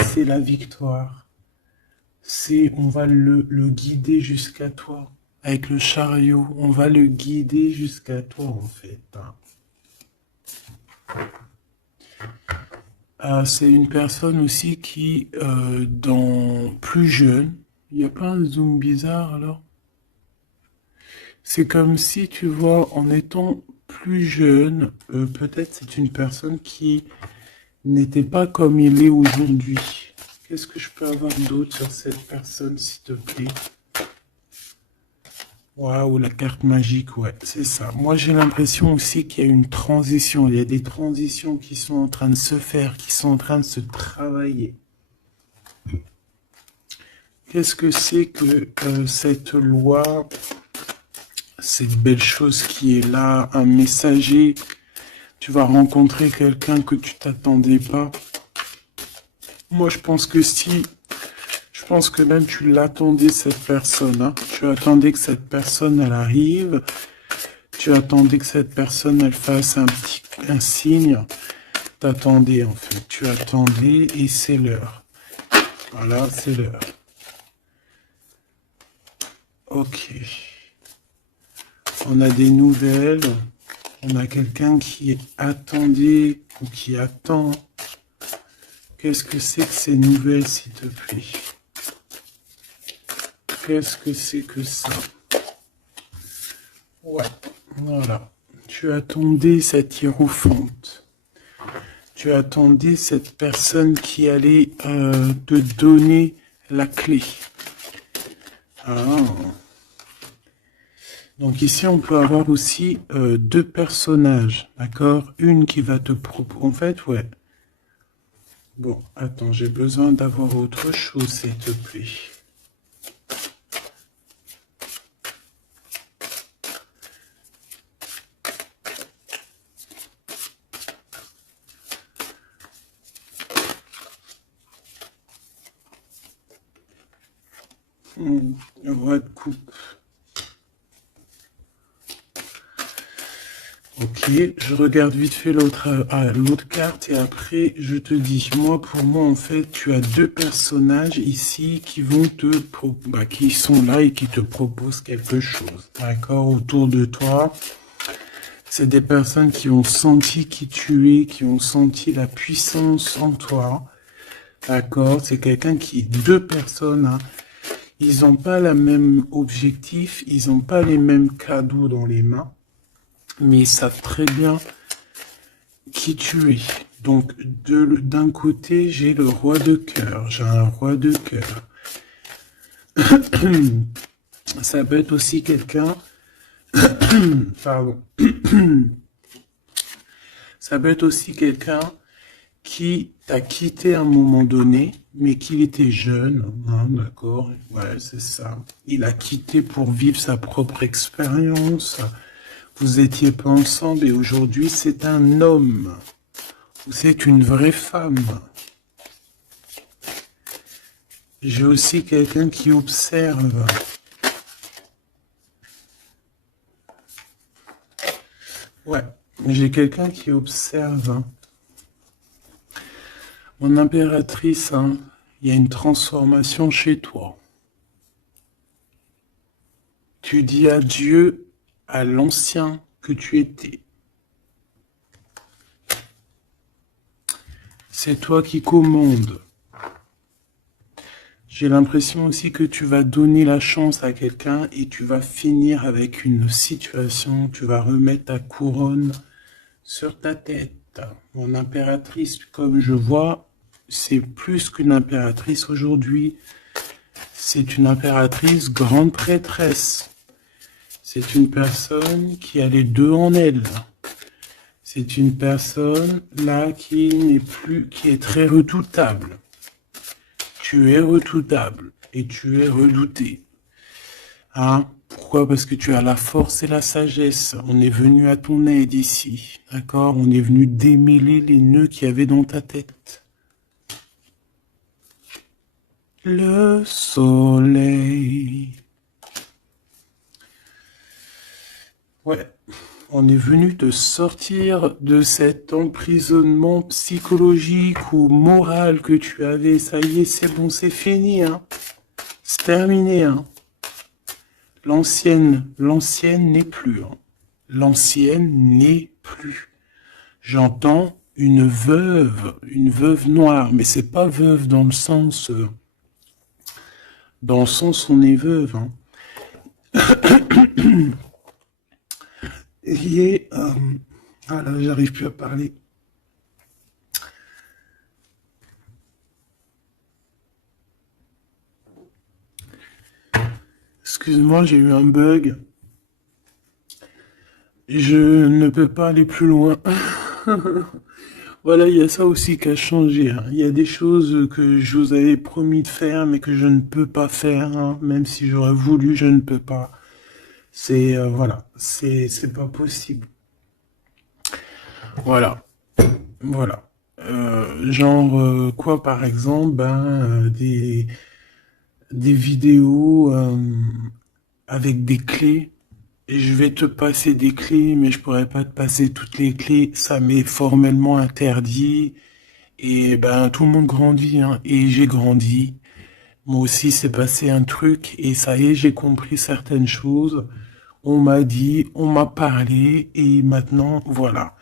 c'est la victoire. On va le guider jusqu'à toi. Avec le chariot, on va le guider jusqu'à toi, en fait. C'est une personne aussi qui, plus jeune, il n'y a pas un zoom bizarre alors? C'est comme si, tu vois, en étant plus jeune, peut-être c'est une personne qui n'était pas comme il est aujourd'hui. Qu'est-ce que je peux avoir d'autre sur cette personne, s'il te plaît? Waouh, la carte magique, ouais, c'est ça. Moi, j'ai l'impression aussi qu'il y a une transition. Il y a des transitions qui sont en train de se faire, qui sont en train de se travailler. Qu'est-ce que c'est que cette loi, cette belle chose qui est là, un messager? Tu vas rencontrer quelqu'un que tu t'attendais pas. Moi, je pense que si, je pense que même tu l'attendais, cette personne, hein. Tu attendais que cette personne, elle arrive. Tu attendais que cette personne, elle fasse un signe. T'attendais, en fait. Tu attendais et c'est l'heure. Voilà, c'est l'heure. Ok. On a des nouvelles. On a quelqu'un qui attendait ou qui attend. Qu'est-ce que c'est que ces nouvelles, s'il te plaît? Qu'est-ce que c'est que ça? Ouais, voilà. Tu attendais cette hiérophante. Tu attendais cette personne qui allait te donner la clé. Ah. Donc ici, on peut avoir aussi deux personnages, d'accord? Une qui va te proposer... En fait, ouais. Bon, attends, j'ai besoin d'avoir autre chose, s'il te plaît. Le roi de coupe. Ok, je regarde vite fait l'autre carte et après je te dis. Moi, pour moi, en fait, tu as deux personnages ici qui vont qui sont là et qui te proposent quelque chose. D'accord, autour de toi. C'est des personnes qui ont senti qui tu es, qui ont senti la puissance en toi. D'accord, c'est deux personnes, hein. Ils n'ont pas le même objectif, ils n'ont pas les mêmes cadeaux dans les mains, mais ils savent très bien qui tu es. Donc, d'un côté, j'ai le roi de cœur, j'ai un roi de cœur. Ça peut être aussi quelqu'un, pardon, ça peut être aussi quelqu'un qui t'a quitté à un moment donné, mais qu'il était jeune, hein, d'accord? Ouais, c'est ça. Il a quitté pour vivre sa propre expérience. Vous étiez pas ensemble et aujourd'hui c'est un homme. C'est une vraie femme. J'ai aussi quelqu'un qui observe. Ouais, j'ai quelqu'un qui observe. Mon impératrice, hein, il y a une transformation chez toi. Tu dis adieu à l'ancien que tu étais. C'est toi qui commandes. J'ai l'impression aussi que tu vas donner la chance à quelqu'un et tu vas finir avec une situation, tu vas remettre ta couronne sur ta tête. Mon impératrice, comme je vois, c'est plus qu'une impératrice aujourd'hui. C'est une impératrice grande prêtresse. C'est une personne qui a les deux en elle. C'est une personne là qui n'est plus, qui est très redoutable. Tu es redoutable et tu es redouté. Hein? Pourquoi? Parce que tu as la force et la sagesse. On est venu à ton aide ici. D'accord? On est venu démêler les nœuds qu'il y avait dans ta tête. Le soleil. Ouais. On est venu te sortir de cet emprisonnement psychologique ou moral que tu avais. Ça y est, c'est bon, c'est fini, hein. C'est terminé, hein. L'ancienne n'est plus, hein. L'ancienne n'est plus. J'entends une veuve noire, mais c'est pas veuve dans le sens on est veuve, hein. Et ah là, j'arrive plus à parler. Excuse-moi, j'ai eu un bug. Je ne peux pas aller plus loin. Voilà, il y a ça aussi qui a changé, hein. Il y a des choses que je vous avais promis de faire, mais que je ne peux pas faire, hein. Même si j'aurais voulu, je ne peux pas. C'est voilà, c'est pas possible. Voilà, voilà. Genre quoi, par exemple, des vidéos avec des clés. Et je vais te passer des clés, mais je pourrais pas te passer toutes les clés. Ça m'est formellement interdit. Et ben tout le monde grandit, hein. Et j'ai grandi. Moi aussi, c'est passé un truc. Et ça y est, j'ai compris certaines choses. On m'a dit, on m'a parlé. Et maintenant, voilà.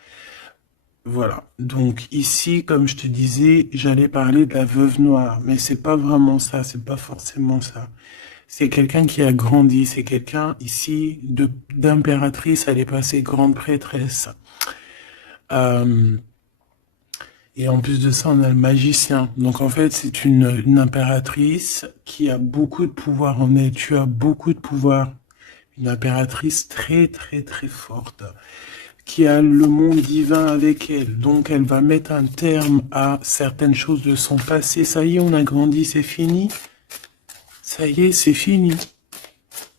Voilà. Donc ici, comme je te disais, j'allais parler de la veuve noire. Mais c'est pas vraiment ça. C'est pas forcément ça. C'est quelqu'un qui a grandi, c'est quelqu'un ici d'impératrice, elle est passée grande prêtresse. Euh, et en plus de ça, on a le magicien. Donc en fait, c'est une impératrice qui a beaucoup de pouvoir en elle. Tu as beaucoup de pouvoir. Une impératrice très très très forte, qui a le monde divin avec elle. Donc elle va mettre un terme à certaines choses de son passé. Ça y est, on a grandi, c'est fini. Ça y est, c'est fini.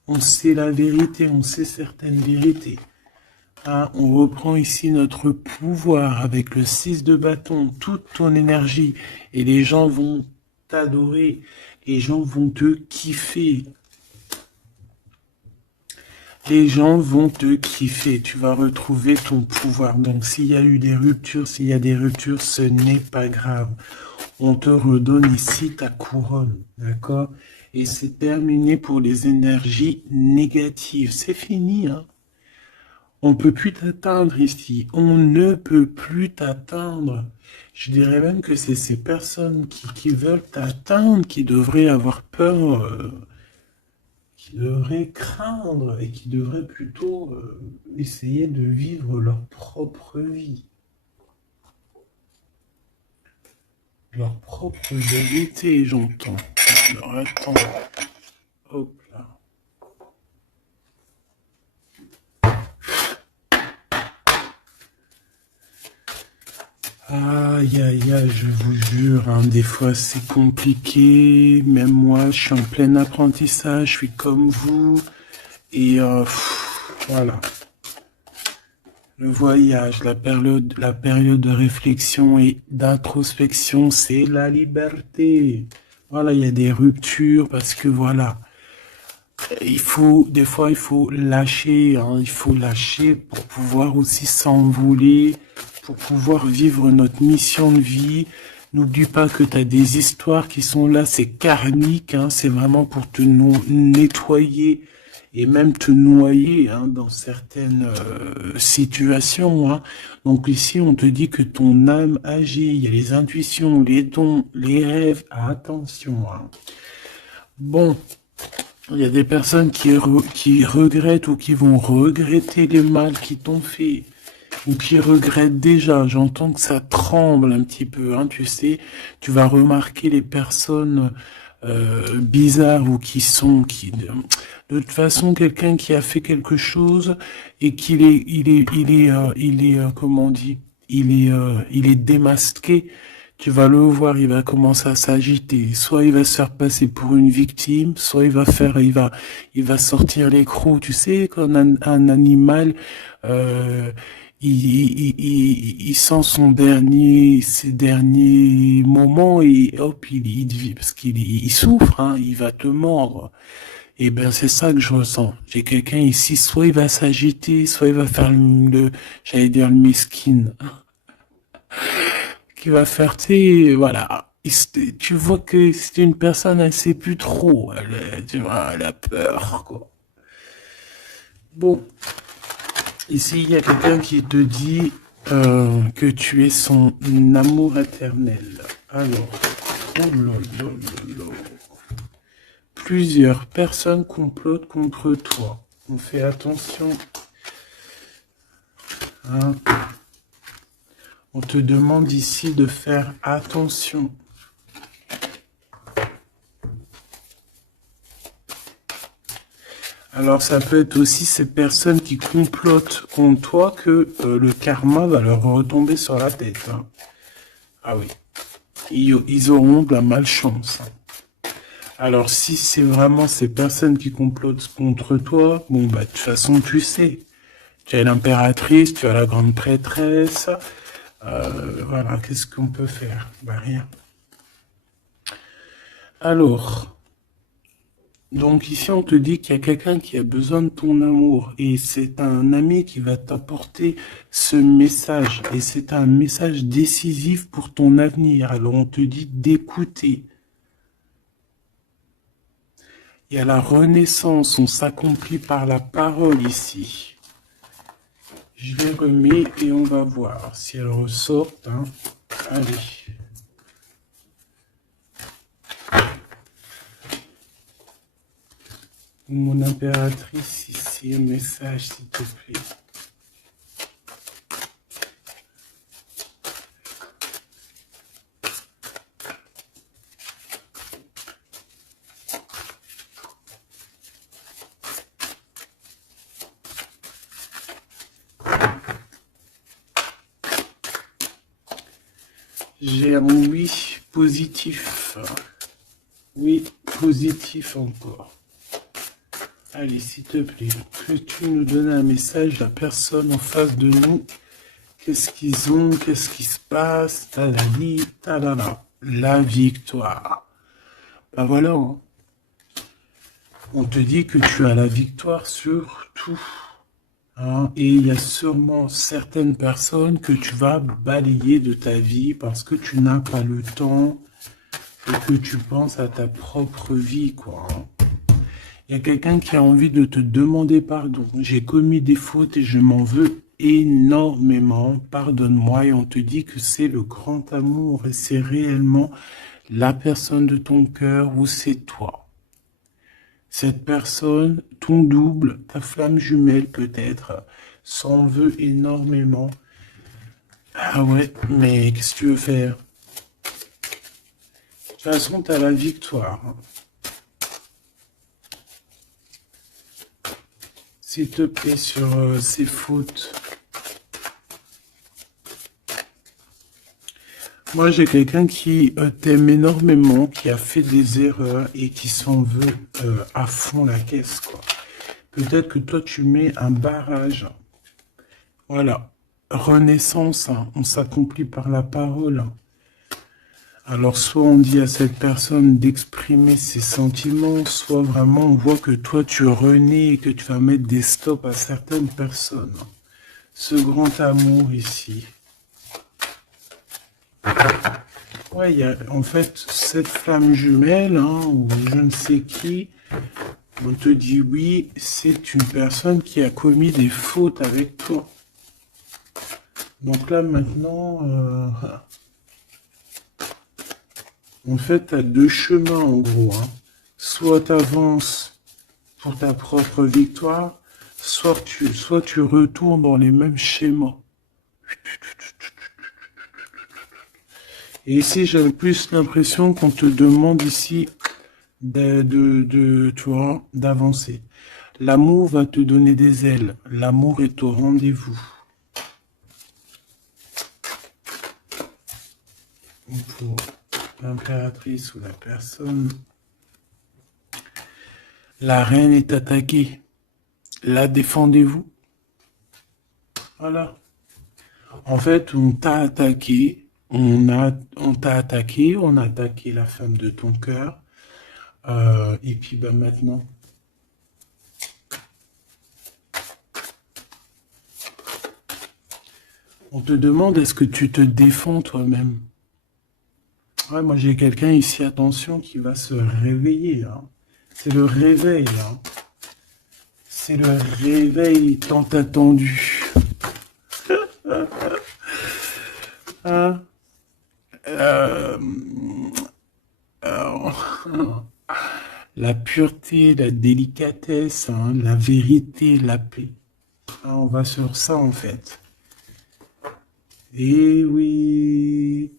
On sait la vérité, on sait certaines vérités. Hein, on reprend ici notre pouvoir avec le 6 de bâton, toute ton énergie. Et les gens vont t'adorer. Les gens vont te kiffer. Les gens vont te kiffer. Tu vas retrouver ton pouvoir. Donc s'il y a eu des ruptures, s'il y a des ruptures, ce n'est pas grave. On te redonne ici ta couronne. D'accord ? Et c'est terminé pour les énergies négatives. C'est fini, hein. On peut plus t'atteindre ici. On ne peut plus t'atteindre. Je dirais même que c'est ces personnes qui veulent t'atteindre qui devraient avoir peur, qui devraient craindre et qui devraient plutôt essayer de vivre leur propre vie. Leur propre vérité, j'entends. Alors attends. Hop là. Aïe, aïe, aïe, je vous jure, hein, des fois c'est compliqué. Même moi, je suis en plein apprentissage, je suis comme vous. Et voilà. Le voyage, la période de réflexion et d'introspection, c'est la liberté. Voilà, il y a des ruptures parce que voilà, des fois, il faut lâcher, hein, il faut lâcher pour pouvoir aussi s'envoler, pour pouvoir vivre notre mission de vie. N'oublie pas que tu as des histoires qui sont là, c'est karmique, hein, c'est vraiment pour te nettoyer et même te noyer, hein, dans certaines situations, hein. Donc ici, on te dit que ton âme agit, il y a les intuitions, les dons, les rêves, attention, hein. Bon, il y a des personnes qui regrettent ou qui vont regretter les mal qui t'ont fait, ou qui regrettent déjà. J'entends que ça tremble un petit peu, hein, tu sais. Tu vas remarquer les personnes bizarres ou de toute façon, quelqu'un qui a fait quelque chose et comment on dit, il est démasqué. Tu vas le voir, il va commencer à s'agiter. Soit il va se faire passer pour une victime, soit il va sortir les crocs. Tu sais, quand un animal, euh, il sent ses derniers moments et hop, il vit parce il souffre, hein, il va te mordre. Et ben c'est ça que je ressens. J'ai quelqu'un ici, soit il va s'agiter, soit il va faire j'allais dire le miskin, qui va faire, tu sais, voilà. Tu vois que c'est une personne, elle sait plus trop, tu vois, elle a peur, quoi. Bon, ici il y a quelqu'un qui te dit que tu es son amour éternel. Alors, oh là là là là. Plusieurs personnes complotent contre toi. On fait attention. Hein. On te demande ici de faire attention. Alors ça peut être aussi ces personnes qui complotent contre toi que le karma va leur retomber sur la tête. Hein. Ah oui. Ils auront de la malchance. Alors si c'est vraiment ces personnes qui complotent contre toi, bon bah de toute façon tu sais. Tu as l'impératrice, tu as la grande prêtresse. Voilà, qu'est-ce qu'on peut faire? Bah rien. Alors, donc ici on te dit qu'il y a quelqu'un qui a besoin de ton amour et c'est un ami qui va t'apporter ce message et c'est un message décisif pour ton avenir. Alors on te dit d'écouter. Il y a la renaissance, on s'accomplit par la parole ici. Je les remets et on va voir si elles ressortent. Hein. Allez. Mon impératrice, ici, un message, s'il te plaît. J'ai un oui positif. Oui, positif encore. Allez, s'il te plaît, que tu nous donnes un message, la personne en face de nous. Qu'est-ce qu'ils ont, qu'est-ce qui se passe, talali, talala. La victoire. Ben voilà, hein. On te dit que tu as la victoire sur tout. Hein, et il y a sûrement certaines personnes que tu vas balayer de ta vie parce que tu n'as pas le temps et que tu penses à ta propre vie, quoi. Hein. Il y a quelqu'un qui a envie de te demander pardon. J'ai commis des fautes et je m'en veux énormément. Pardonne-moi. Et on te dit que c'est le grand amour et c'est réellement la personne de ton cœur ou c'est toi. Cette personne, ton double, ta flamme jumelle peut-être, s'en veut énormément. Ah ouais, mais qu'est-ce que tu veux faire? De toute façon, tu as la victoire. S'il te plaît, sur ces fautes. Moi, j'ai quelqu'un qui t'aime énormément, qui a fait des erreurs et qui s'en veut à fond la caisse, quoi. Peut-être que toi, tu mets un barrage. Voilà. Renaissance, hein. On s'accomplit par la parole. Alors, soit on dit à cette personne d'exprimer ses sentiments, soit vraiment on voit que toi, tu renais et que tu vas mettre des stops à certaines personnes. Ce grand amour ici. Ouais, il y a en fait cette flamme jumelle, hein, ou je ne sais qui, on te dit oui, c'est une personne qui a commis des fautes avec toi. Donc là maintenant, en fait, tu as deux chemins en gros. Hein. Soit tu avances pour ta propre victoire, soit tu retournes dans les mêmes schémas. Et ici, j'ai plus l'impression qu'on te demande ici tu vois, d'avancer. L'amour va te donner des ailes. L'amour est au rendez-vous. Pour l'impératrice ou la personne, la reine est attaquée. La défendez-vous. Voilà. En fait, on t'a attaqué. On t'a attaqué. On a attaqué la femme de ton cœur. Et puis, bah, maintenant, On te demande est-ce que tu te défends toi-même. Ouais, moi j'ai quelqu'un ici, attention, qui va se réveiller. Hein. C'est le réveil. Hein. C'est le réveil tant attendu. Hein. Euh, la pureté, la délicatesse, hein, la vérité, la paix. Hein, on va sur ça en fait. Et oui,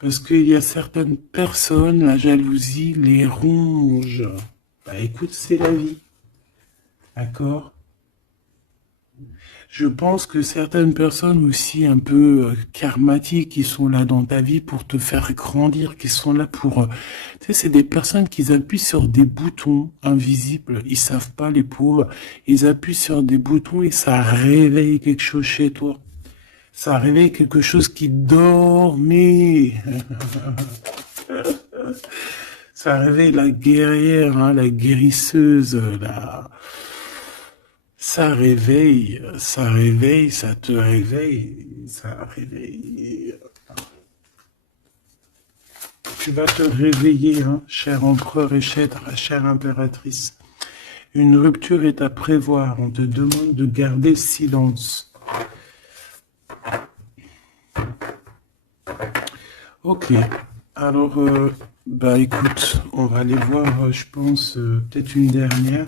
parce qu'il y a certaines personnes, la jalousie les ronge. Bah écoute, c'est la vie. D'accord? Je pense que certaines personnes aussi un peu karmatiques qui sont là dans ta vie pour te faire grandir, qui sont là pour... tu sais, c'est des personnes qui appuient sur des boutons invisibles. Ils savent pas, les pauvres. Ils appuient sur des boutons et ça réveille quelque chose chez toi. Ça réveille quelque chose qui dormait. Ça réveille la guerrière, hein, la guérisseuse, la... Ça réveille, ça te réveille, ça réveille. Tu vas te réveiller, hein, cher empereur et chère impératrice. Une rupture est à prévoir, on te demande de garder silence. Ok, alors, bah écoute, on va aller voir, je pense, peut-être une dernière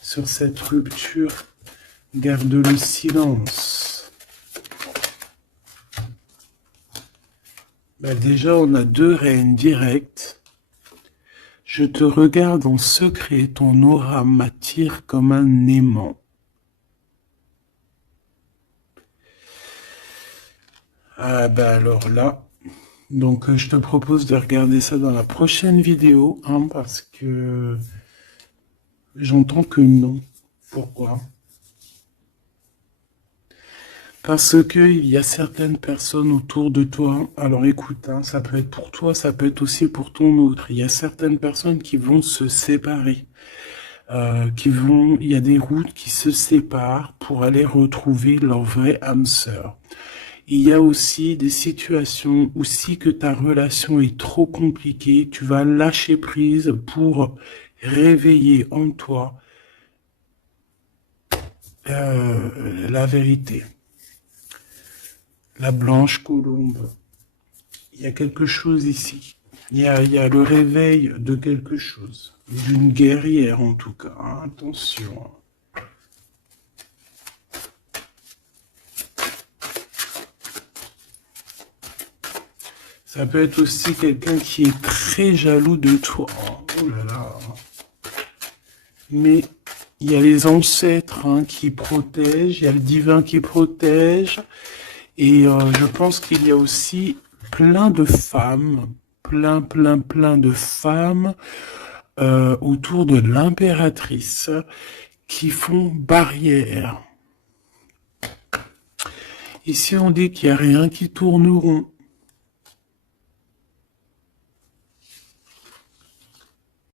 sur cette rupture. Garde le silence. Bah déjà, on a 2 reines directes. Je te regarde en secret, ton aura m'attire comme un aimant. Ah bah alors là, donc je te propose de regarder ça dans la prochaine vidéo, hein, parce que j'entends que non. Pourquoi? Parce que il y a certaines personnes autour de toi. Alors écoute, hein, ça peut être pour toi, ça peut être aussi pour ton autre. Il y a certaines personnes qui vont se séparer, il y a des routes qui se séparent pour aller retrouver leur vraie âme sœur. Il y a aussi des situations où si que ta relation est trop compliquée, tu vas lâcher prise pour réveiller en toi la vérité. La blanche colombe. Il y a quelque chose ici. Il y a le réveil de quelque chose. D'une guerrière en tout cas. Hein, attention. Ça peut être aussi quelqu'un qui est très jaloux de toi. Oh là là. Mais il y a les ancêtres, hein, qui protègent, il y a le divin qui protège. Et je pense qu'il y a aussi plein de femmes, plein de femmes autour de l'impératrice qui font barrière. Ici, on dit qu'il n'y a rien qui tourne rond.